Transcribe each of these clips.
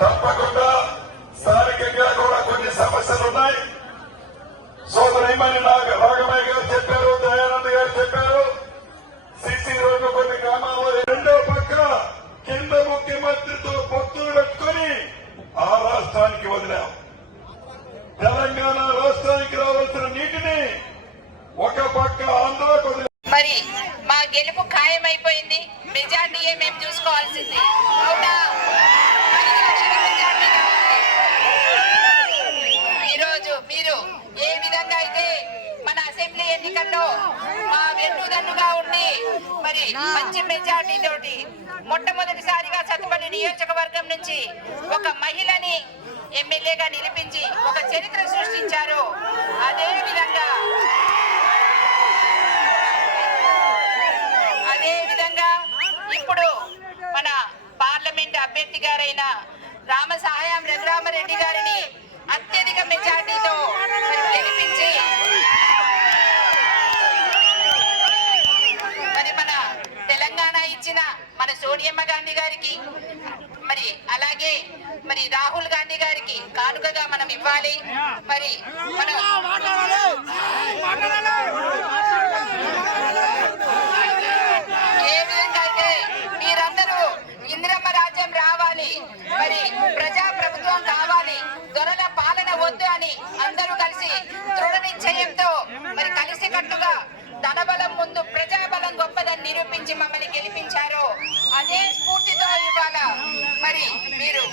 తప్పకుండా స్థానికంగా కూడా కొన్ని సమస్యలు ఉన్నాయి. సోదరిమణి రాఘమయ్య గారు చెప్పారు, దయానంద్ గారు చెప్పారు. సిసి రోడ్లు కొన్ని గ్రామాల్లో, రెండో పక్క కింద ముఖ్యమంత్రితో పొత్తులు పెట్టుకుని ఆ రాష్ట్రానికి వదిలాం. తెలంగాణ రాష్ట్రానికి రావాల్సిన నీటిని ఒక పక్క ఆంధ్రాకు వదిలాం. మరి మా గెలుపు ఖాయమైపోయింది. మెజార్టీయే మేము చూసుకోవాల్సింది. అవునా? ఈరోజు మీరు ఏ విధంగా అయితే మన అసెంబ్లీ ఎన్నికల్లో మా వెన్నుదన్నుగా ఉండి మరి మంచి మెజార్టీ తోటి మొట్టమొదటిసారిగా సత్తుపల్లి నియోజకవర్గం నుంచి ఒక మహిళని ఎమ్మెల్యేగా నిలిపించి ఒక చరిత్ర సృష్టించారు. అదే విధంగా ఇప్పుడు మన పార్లమెంట్ అభ్యర్థి గారైన రామసహాయం రఘురామరెడ్డి గారిని అత్యధిక మెజార్టీతో గెలిపించి మరి మన తెలంగాణ ఇచ్చిన మన సోనియమ్మ గాంధీ గారికి మరి అలాగే మరి రాహుల్ గాంధీ గారికి కానుకగా మనం ఇవ్వాలి. మరి మన ఏ విధంగా అయితే మీరందరూ ఇందిరమ్మ రాజ్యం రావాలి, మరి ప్రజా ప్రభుత్వం కావాలి, దొరల పాలన వద్దు అని అందరూ కలిసి దృఢ నిశ్చయంతో మరి కలిసికట్టుగా ధనబలం ముందు ప్రజాబలం గొప్పదని నిరూపించి మమ్మల్ని గెలిపించారు. అదే స్ఫూర్తితో ఇవాళ మరి మీరు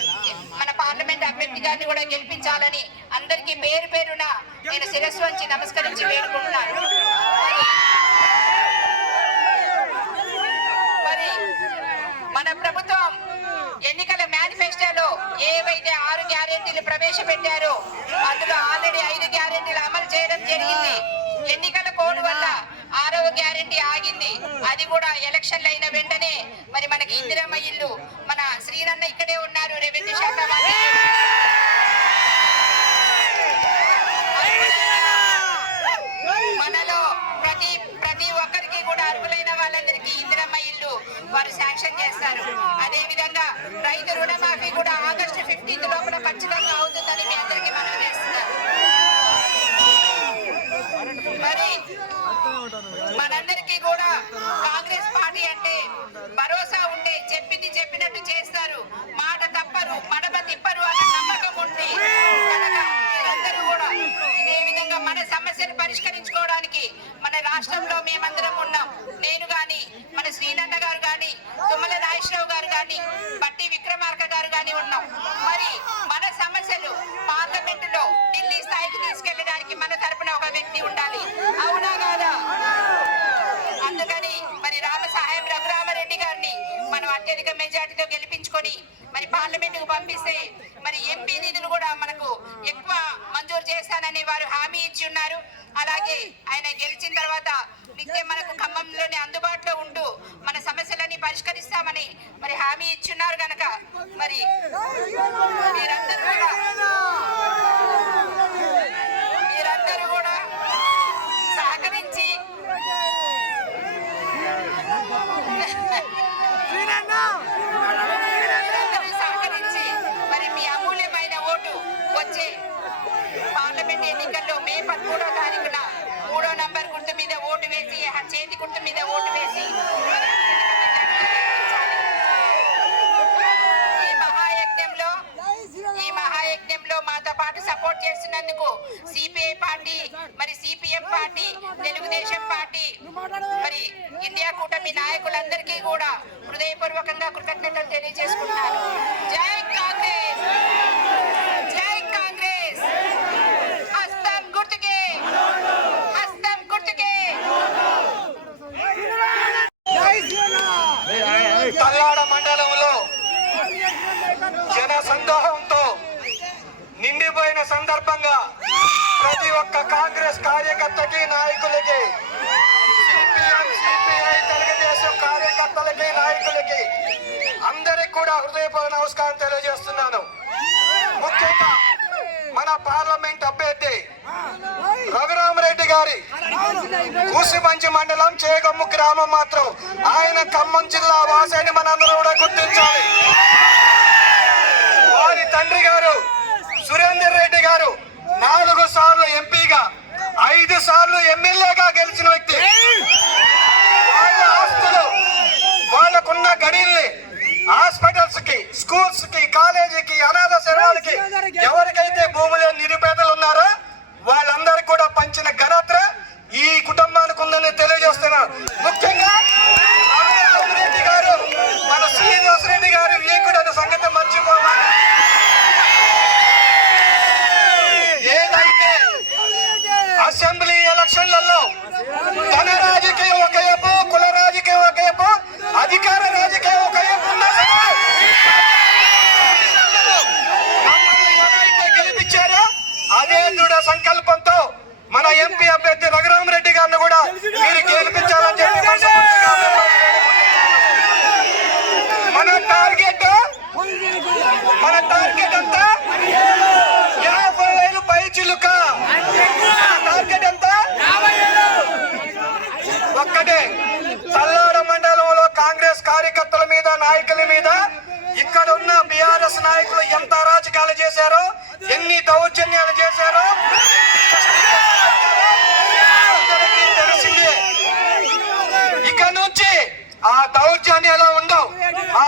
మన పార్లమెంట్ అభ్యర్థి గారిని కూడా గెలిపించాలని అందరికీ పేరు పేరున నేను శిరస్సు వంచి నమస్కరించి వేడుకుంటున్నాను. మరి మన ప్రభుత్వం ఎన్నికల మేనిఫెస్టోలో ఏవైతే 6 గ్యారెంటీలు ప్రవేశపెట్టారో అందులో ఆల్రెడీ 5 గ్యారెంటీలు అమలు చేయడం జరిగింది. ఎన్నికల కోడ్ వల్ల 6వ గ్యారెంటీ ఆగింది. అది కూడా ఎలక్షన్లు అయిన వెంటనే మరి మనకి ఇందిరమ్మ ఇల్లు, మన శ్రీనన్న ఇక్కడే ఉన్నారు, రెవెన్యూ శాఖ మంత్రి. మనలో ప్రతి ఒక్కరికి కూడా అర్హులైన వాళ్ళందరికీ ఇందిరమ్మ ఇల్లు వారు శాంక్షన్ చేస్తారు. అదే విధంగా రైతు రుణమాఫీ కూడా ఆగస్టు 15 లోపల ఖచ్చితంగా అవుతుందని మీ అందరికీ మనం చేస్తున్నారు. మరి మనందరికీ కూడా కాంగ్రెస్ పార్టీ అంటే భరోసా ఉంటే చెప్పింది చెప్పినట్టు చేస్తారు, మాట తప్పరు, మడమ తిప్పరు అన్న నమ్మకం ఉంది కనుక మీరందరూ కూడా ఇదే విధంగా మన సమస్యను పరిష్కరించుకోవడానికి మన రాష్ట్రంలో మేమందరం ఉన్నాం. నేను గాని, మన శ్రీనన్న గారు గాని, తుమ్మల నాగేశ్వరరావు గారు గాని, బట్టి విక్రమార్క గారు గాని ఉన్నాం. మరి మన సమస్యలు పార్లమెంటులో ఢిల్లీ స్థాయికి తీసుకెళ్లడానికి మన తరపున ఒక వ్యక్తి ఉండాలి. అవునా కాదా? అందుకని మరి రామసహాయం రఘురామరెడ్డి గారిని మనం అత్యధిక మెజార్టీతో గెలిపించుకొని మరి పార్లమెంటుకు పంపిస్తే మరి ఎంపీ నిధులు కూడా మనకు ఎక్కువ మంజూరు చేస్తానని వారు హామీ ఇచ్చి ఉన్నారు. అలాగే ఆయన గెలిచిన తర్వాత నిత్యం మనకు ఖమ్మంలోనే అందుబాటులో ఉంటూ మన సమస్యలన్నీ పరిష్కరిస్తామని మరి హామీ ఇచ్చున్నారు కనుక మరి మీరందరూ కూడా సహకరించి మరి మీ అమూల్యమైన ఓటు వచ్చే పార్లమెంట్ ఎన్నికల్లో మే 13వ తారీఖున 3వ నంబర్ గుర్తు మీద ఓటు వేసి, చేతి గుర్తు మీద ఓటు వేసి ఈ మహాయజ్ఞంలో మాతో పాటు సపోర్ట్ చేస్తున్నందుకు సిపిఐ పార్టీ, మరి సిపిఎం పార్టీ, తెలుగుదేశం పార్టీ, మరి ఇండియా కూటమి నాయకులందరికీ కూడా హృదయపూర్వకంగా కృతజ్ఞతలు తెలియజేసుకుంటున్నాను. జై కాంగ్రెస్, జై కాంగ్రెస్. హస్తం గుర్తుకే, హస్తం గుర్తుకే. తల్లాడ మండలంలో జన సందోహంతో నిండిపోయిన సందర్భంగా ప్రతి ఒక్క కాంగ్రెస్ కార్యకర్తకి, నాయకులకి, సిపిఎం, సిపిఐ, తెలుగుదేశం కార్యకర్తలకి, నాయకులకి అందరికి కూడా హృదయపూర్వక నమస్కారం తెలియజేస్తున్నాను. ముఖ్యంగా మన పార్లమెంట్ అభ్యర్థి రఘురామరెడ్డి గారి కూసిమంచి మండలం చేగమ్ము గ్రామం మాత్రం ఆయన ఖమ్మం జిల్లా వాసాన్ని మనందరూ కూడా గుర్తించాలి. వారి 5 సార్లు ఎమ్మెల్యేగా గెలిచిన వ్యక్తి. వాళ్ళ ఆస్తులు, వాళ్ళకున్న గడిల్ని హాస్పిటల్స్ కి, స్కూల్స్ కి, కాలేజీకి, అనాథ శరణాలకి ఎవరికైతే భూములు నిరుపేదలు ఉన్నారో వాళ్ళందరికీ కూడా పంచిన ఘనత ఈ కుటుంబానికి ఉందని తెలియజేస్తున్నారు. ముఖ్యంగా రెడ్డి గారు, మన శ్రీనివాస్ రెడ్డి గారు వీకుడన్న సంగతి మర్చిపోవాలి. ఏదైతే అసెంబ్లీ ఎలక్షన్లలో ధన రాజకీయం ఒకవైపు, కుల రాజకీయం ఒకవైపు, అధికార రాజకీయం ఒకవైపు ఉన్నా సరే మమ్మల్ని ఎవరైతే గెలిపించారో అదే దృఢ సంకల్పంతో మన ఎంపీ అభ్యర్థి రఘురామరెడ్డి గారిని కూడా మీరు గెలిపించాలని చెప్పి మన టార్గెట్ అంతా 50,000 పై చిలుక. టార్గెట్ ఎంత? ఒక్కటే. తల్లాడ మండలంలో కాంగ్రెస్ కార్యకర్తల మీద, నాయకుల మీద ఇక్కడ ఉన్న బీఆర్ఎస్ నాయకులు ఎంత అరాచకాలు చేశారో, ఎన్ని దౌర్జన్యాలు చేశారో తెలిసిందే. ఇక నుంచి ఆ దౌర్జన్యాలు ఉండవు, ఆ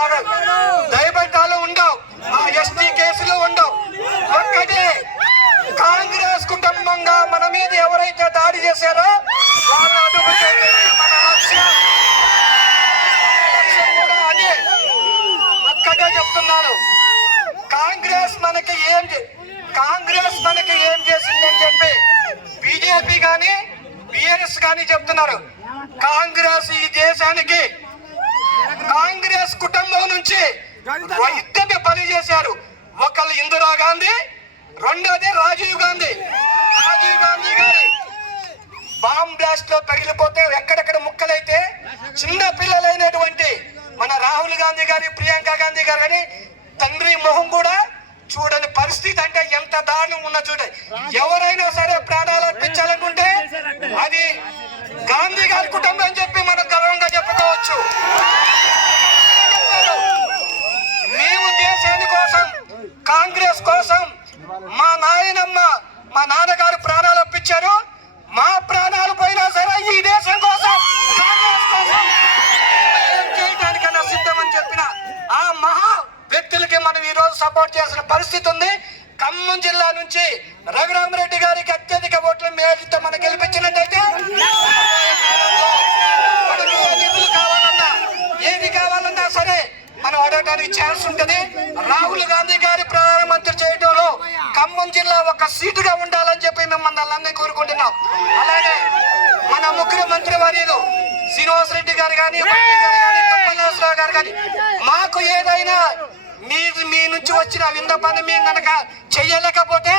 దయబట్టాలు ఉండవు, ఆ ఎస్టీ కేసులు ఉండవు. ఒక్కటే, కాంగ్రెస్ కుటుంబంగా మన మీద ఎవరైతే దాడి చేశారో వాళ్ళ అదుపు చేయడమే మన లక్ష్యం. కూడా అదే. ఒక్కటే చెప్తున్నాను, కాంగ్రెస్ మనకి ఏం చేసిందని చెప్పి బీజేపీ గాని బిఆర్ఎస్ గాని చెప్తున్నారు. కాంగ్రెస్ ఈ దేశానికి, కాంగ్రెస్ కుటుంబం నుంచి ఇద్దరిని బలి చేశారు. ఒకళ్ళు ఇందిరా గాంధీ, రెండోది రాజీవ్ గాంధీ. రాజీవ్ గాంధీ గారి బాంబ్ బ్లాస్ట్ లో పగిలిపోతే ఎక్కడెక్కడ ముక్కలైతే చిన్న పిల్లలైనటువంటి మన రాహుల్ గాంధీ గారి, ప్రియాంక గాంధీ గారు కానీ తండ్రి మొహం కూడా చూడని పరిస్థితి. అంటే ఎంత దారుణం ఉన్నా చూడండి. ఎవరైనా సరే ప్రాణాలు అర్పించాలనుకుంటే అది గాంధీ గారి కుటుంబం అని చెప్పి మనం గర్వంగా చెప్పుకోవచ్చు. మేము దేశాని కోసం, కాంగ్రెస్ కోసం మా నాయనమ్మ, మా నాన్నగారు ప్రాణాలు అర్పించారు. మా ప్రాణాలు పోయినా సరే ఈ దేశం కోసం, కాంగ్రెస్ కోసం ఏం చేయడానికైనా సిద్ధమని చెప్పిన ఆ మహా వ్యక్తులకి మనం ఈ రోజు సపోర్ట్ చేయాల్సిన పరిస్థితి ఉంది. ఖమ్మం జిల్లా నుంచి రఘురామరెడ్డి గారికి అత్యధిక ఓట్ల మేరతో మనం గెలిపించినట్టయితే నిధులు కావాలన్నా, ఏది కావాలన్నా సరే మనం అడగడానికి ఛాన్స్ ఉంటుంది. రాహుల్ గాంధీ గారి ప్రధానమంత్రి చేయడంలో ఖమ్మం జిల్లా ఒక సీటుగా ఉండాలని చెప్పి మిమ్మల్ని అందరినీ కోరుకుంటున్నాం. అలాగే మన ముఖ్యమంత్రి వర్యులు శ్రీనివాస్ రెడ్డి గారు కానీ, తుమ్మలరావు గారు కానీ మాకు ఏదైనా మీ నుంచి వచ్చిన విన్నపాన్ని మేము కనుక చెయ్యలేకపోతే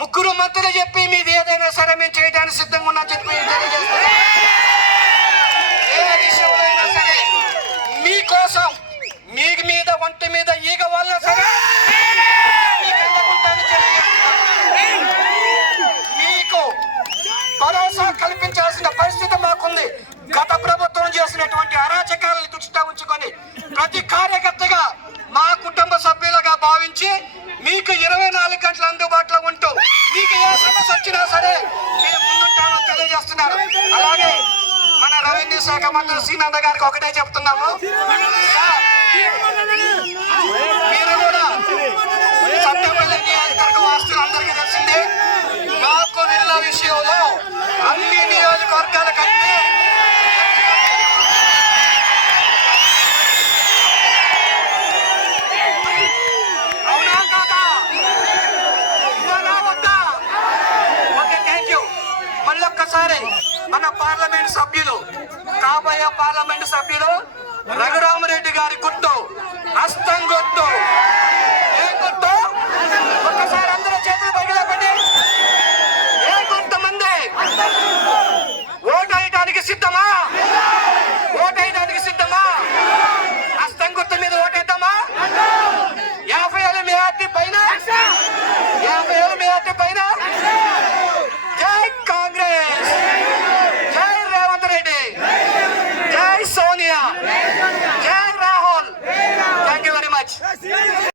ముగ్గురు మంత్రులు చెప్పి మీది ఏదైనా సరే మేము చేయడానికి సిద్ధంగా ఉన్నా చెప్పి తెలియజేస్తున్నాం. ఏ విషయంలో అయినా సరే మీకోసం, మీ మీద ఒంటి మీద ఈగ వల్ల సరే మీకు భరోసా కల్పించాల్సిన పరిస్థితి మాకుంది. గత ప్రభుత్వం చేసినటువంటి అరాచకాలను దృష్టిలో ఉంచుకొని ప్రతి కార్యకర్తగా మా కుటుంబ సభ్యులుగా భావించి మీకు 24 గంటలు అందుబాటులో ఉంటూ మీకు ఏ సమస్య వచ్చినా సరే మేము ముందుంటామని తెలియజేస్తున్నారు. అలాగే మన రెవెన్యూ శాఖ మంత్రి శ్రీనంద గారికి ఒకటే చెప్తున్నాము, మీరు కూడా సత్తపల్లి నియోజకవర్గ వాసులు అందరికీ తెలిసిందే. మాకు వీళ్ళ విషయంలో అన్ని నియోజకవర్గాల కంటే మన పార్లమెంట్ సభ్యులు, కాబోయే పార్లమెంట్ సభ్యులు